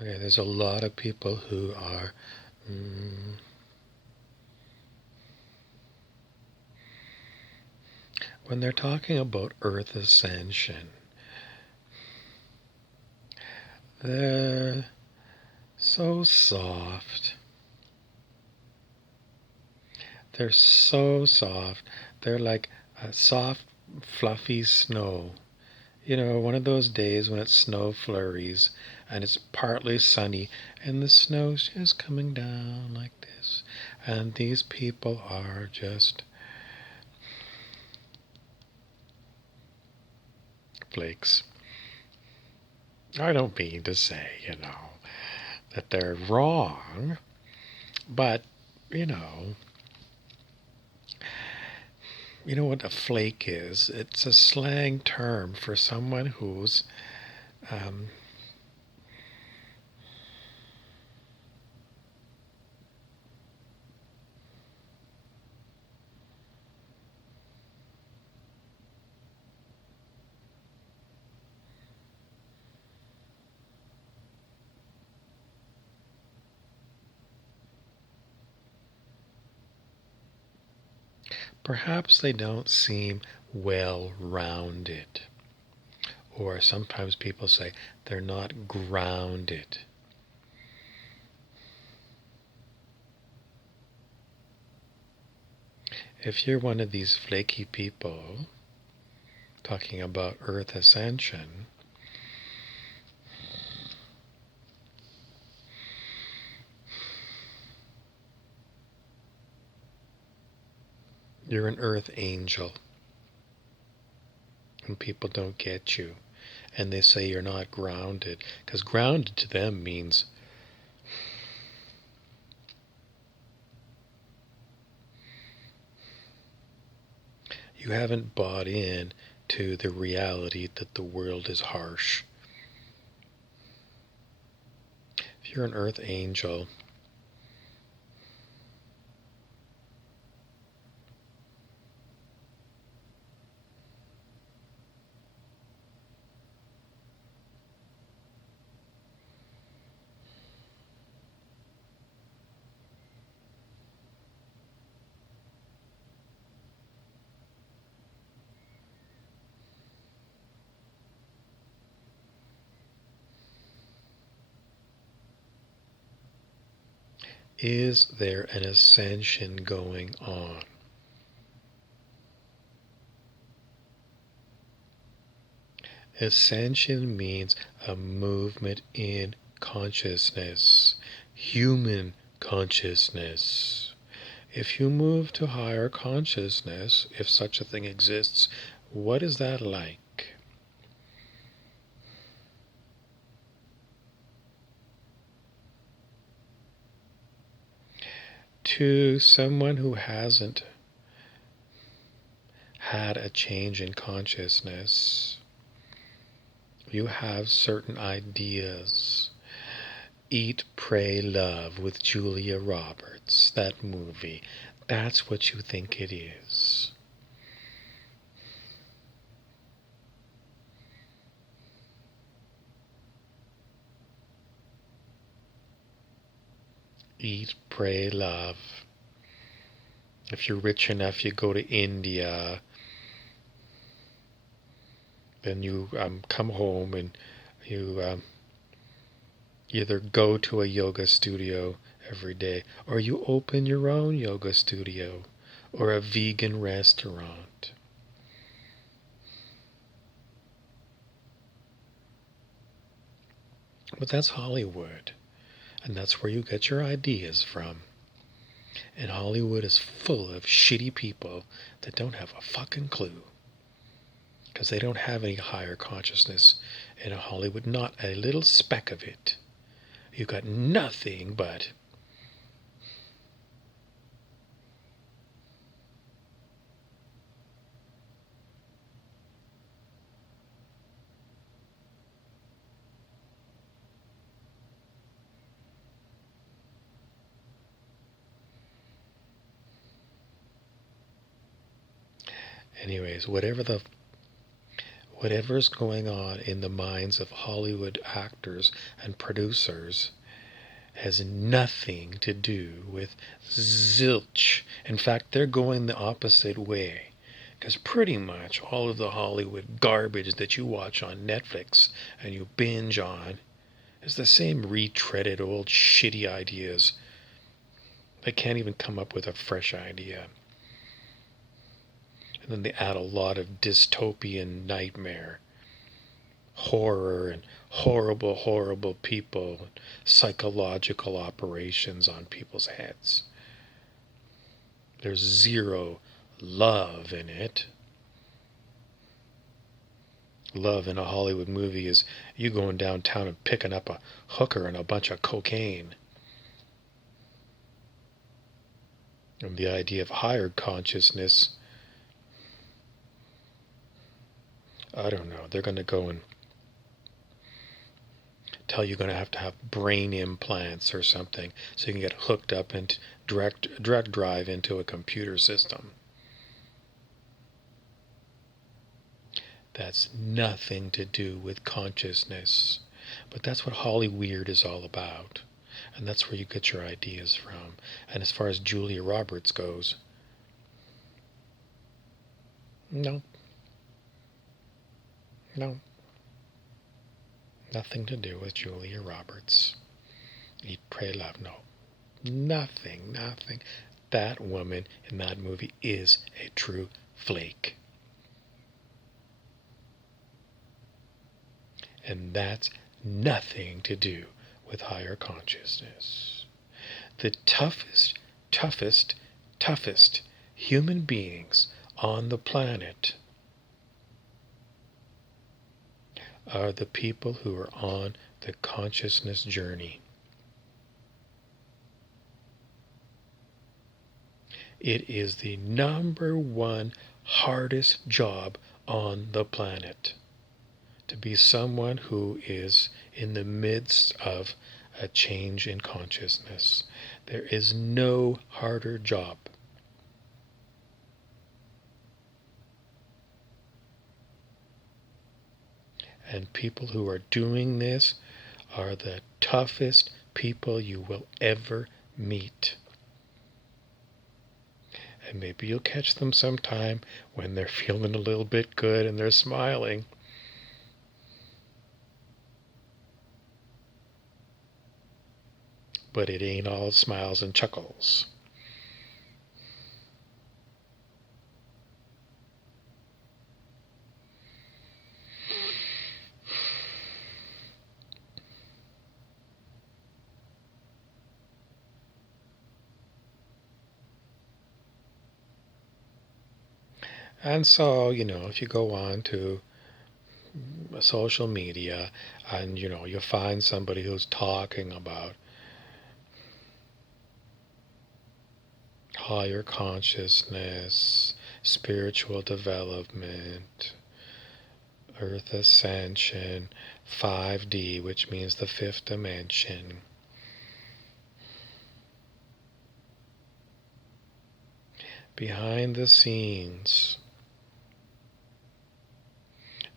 Okay, there's a lot of people who are mm, when they're talking about Earth ascension, they're so soft. They're so soft. They're like a soft, fluffy snow. You know, one of those days when it's snow flurries and it's partly sunny and the snow's just coming down like this. And these people are just flakes. I don't mean to say, that they're wrong, but, you know, you know what a flake is? It's a slang term for someone who's um, perhaps they don't seem well rounded. Or sometimes people say they're not grounded. If you're one of these flaky people talking about Earth ascension, you're an Earth angel and people don't get you. And they say you're not grounded, because grounded to them means you haven't bought in to the reality that the world is harsh. If you're an Earth angel, is there an ascension going on? Ascension means a movement in consciousness, human consciousness. If you move to higher consciousness, if such a thing exists, what is that like? To someone who hasn't had a change in consciousness, you have certain ideas. Eat, Pray, Love with Julia Roberts, that movie. That's what you think it is. Eat, Pray, Love. If you're rich enough, you go to India. Then you come home and you either go to a yoga studio every day or you open your own yoga studio or a vegan restaurant. But that's Hollywood. And that's where you get your ideas from. And Hollywood is full of shitty people that don't have a fucking clue. Because they don't have any higher consciousness in Hollywood, not a little speck of it. You got nothing but anyways, whatever's going on in the minds of Hollywood actors and producers has nothing to do with zilch. In fact, they're going the opposite way. Because pretty much all of the Hollywood garbage that you watch on Netflix and you binge on is the same retreaded old shitty ideas. They can't even come up with a fresh idea. And then they add a lot of dystopian nightmare, horror, and horrible, horrible people, and psychological operations on people's heads. There's zero love in it. Love in a Hollywood movie is you going downtown and picking up a hooker and a bunch of cocaine. And the idea of higher consciousness, I don't know, they're going to go and tell you you're going to have brain implants or something so you can get hooked up and direct drive into a computer system. That's nothing to do with consciousness. But that's what Hollyweird is all about. And that's where you get your ideas from. And as far as Julia Roberts goes, no. Nothing to do with Julia Roberts. Eat, Pray, Love, no. Nothing. That woman in that movie is a true flake. And that's nothing to do with higher consciousness. The toughest human beings on the planet are the people who are on the consciousness journey. It is the number one hardest job on the planet. To be someone who is in the midst of a change in consciousness. There is no harder job. And people who are doing this are the toughest people you will ever meet. And maybe you'll catch them sometime when they're feeling a little bit good and they're smiling. But it ain't all smiles and chuckles. And so, if you go on to social media and, you find somebody who's talking about higher consciousness, spiritual development, earth ascension, 5D, which means the fifth dimension. Behind the scenes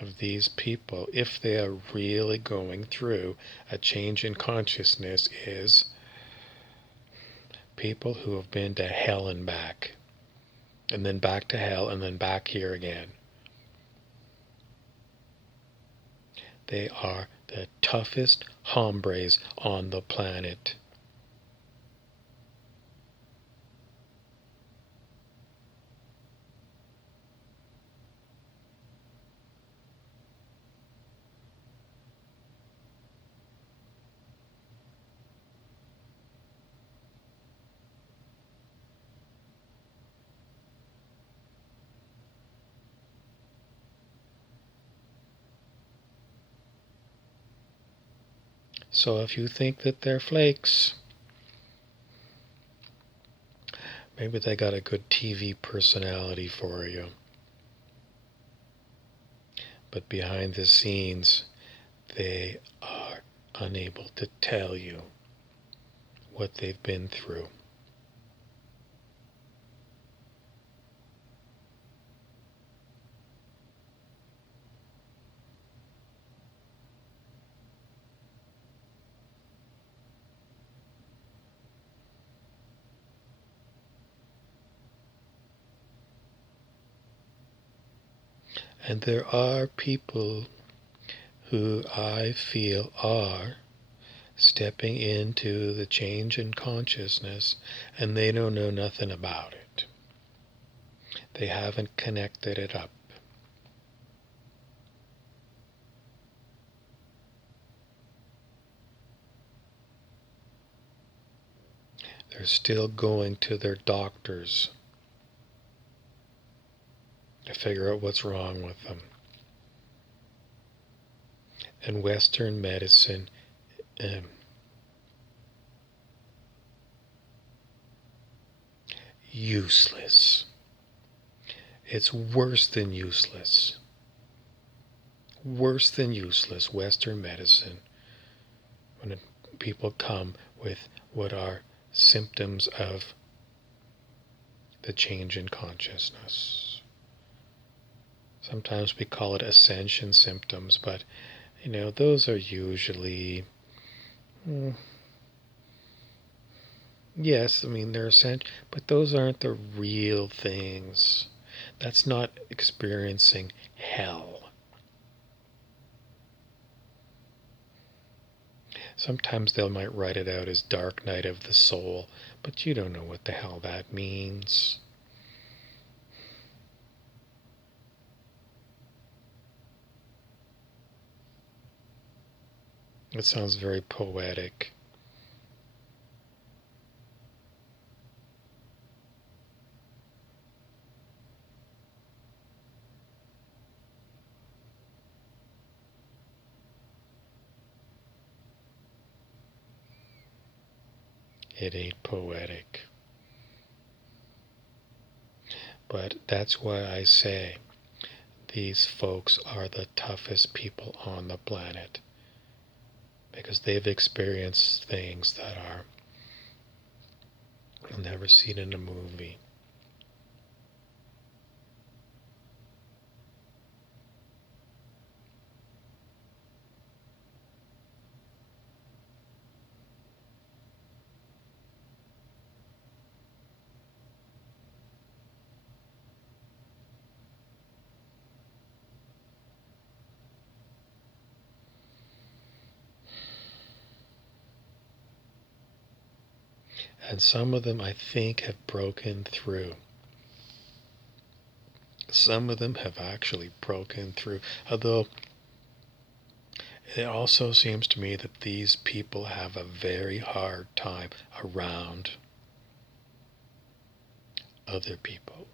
of these people, if they are really going through a change in consciousness, is people who have been to hell and back, and then back to hell, and then back here again. They are the toughest hombres on the planet. So if you think that they're flakes, maybe they got a good TV personality for you. But behind the scenes, they are unable to tell you what they've been through. And there are people who I feel are stepping into the change in consciousness, and they don't know nothing about it. They haven't connected it up. They're still going to their doctors to figure out what's wrong with them. And Western medicine useless. It's worse than useless. Worse than useless, Western medicine, when people come with what are symptoms of the change in consciousness. Sometimes we call it ascension symptoms, but those are usually, yes, they're ascension, but those aren't the real things. That's not experiencing hell. Sometimes they might write it out as dark night of the soul, but you don't know what the hell that means. It sounds very poetic. It ain't poetic. But that's why I say these folks are the toughest people on the planet, because they've experienced things that are you'll never see it in a movie. And some of them, I think, have broken through. Some of them have actually broken through. Although it also seems to me that these people have a very hard time around other people.